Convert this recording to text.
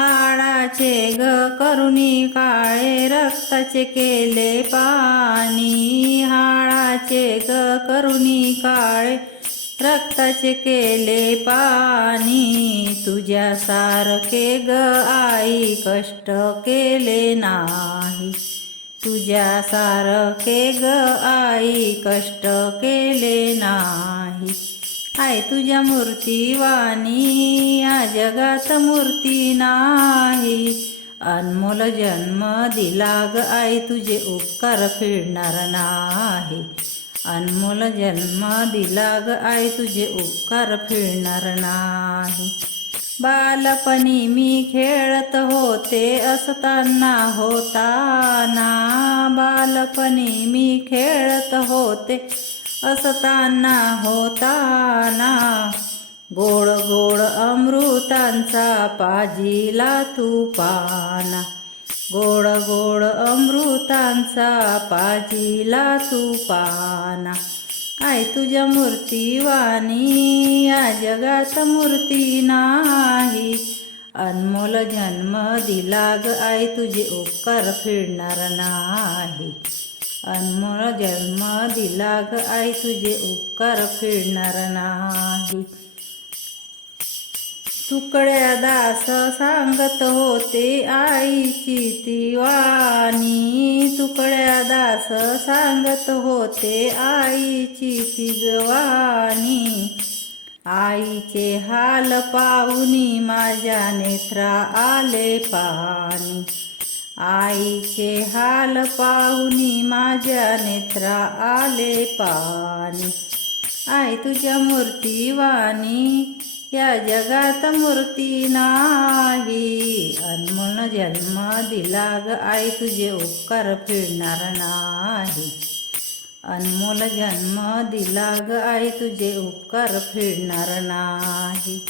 हाडाचे ग करुणी काळे रक्ताचे केले पाणी. हाडाचे ग करुणी काळे रक्ताचे केले पाणी. तुझ्या सारखे ग आई कष्ट केले नाही. तुझ्या सारखे ग आई कष्ट केले नाही. आई तुझ्या मूर्ती वाणी या जगात मूर्ती नाही. अनमोल जन्म दिला ग आई तुझे उपकार फिरणार नाही. अनमोल जन्म दिला ग आई तुझे उपकार फिरणार नाही. बालपणी मी खेळत होते असताना होताना. बालपणी मी खेळत होते असताना होताना गोड गोड अमृतांचा पाजीला तू पाना गोड गोड अमृतांचा पाजीला तू पाना आई तुझ्या मूर्तीवाणी या जगात मूर्ती नाही. अनमोल जन्म दिला ग आई तुझे उपकार फिरणार नाही. अनमोल जन्म दिला ग आई तुझे उपकार फिरणार नाही. तुकड्या दास सांगत होते आईची ती वाणी. तुकड्या दास सांगत होते आईची ती जवानी. आईचे हाल पाहुनी माझ्या नेत्रा आले पाणी. आईचे हाल पाहुनी माझ्या नेत्रा आले पाणी. आई तुझ्या मूर्ती वाणी या जगात मूर्ती नाही. अनमोल जन्म दिला ग आई तुझे उपकार फिरणार नाही. अनमोल जन्म दिला ग आई तुझे उपकार फिरणार नाही.